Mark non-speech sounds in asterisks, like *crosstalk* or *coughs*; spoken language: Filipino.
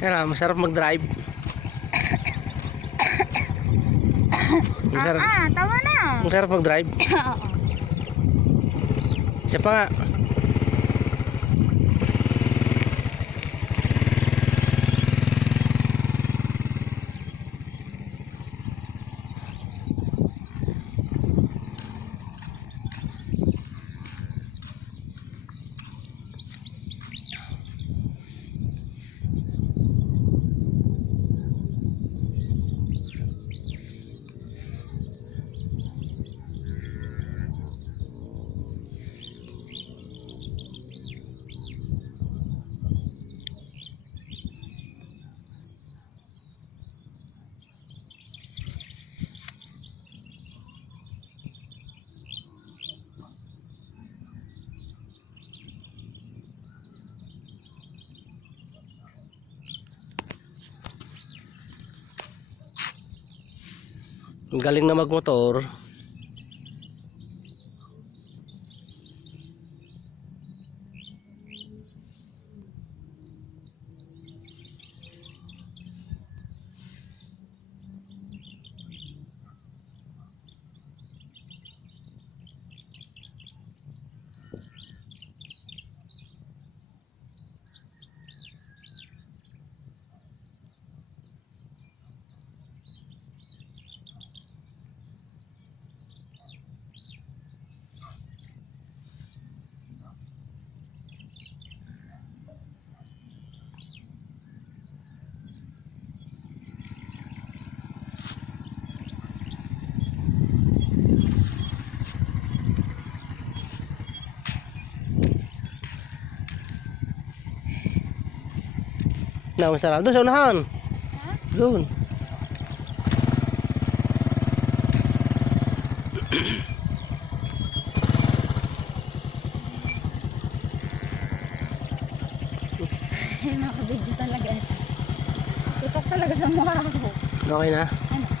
Yan ah, masarap mag-drive. Masarap, Ah, ah, tama na. masarap mag-drive. *coughs* Oo. Siya pa nga. Galing na magmotor. Na, masarap. Doon sa unahan. Ha? Doon. *laughs* Nakabidyo talaga. Tutok talaga sa mukha ko. Okay na. Ano?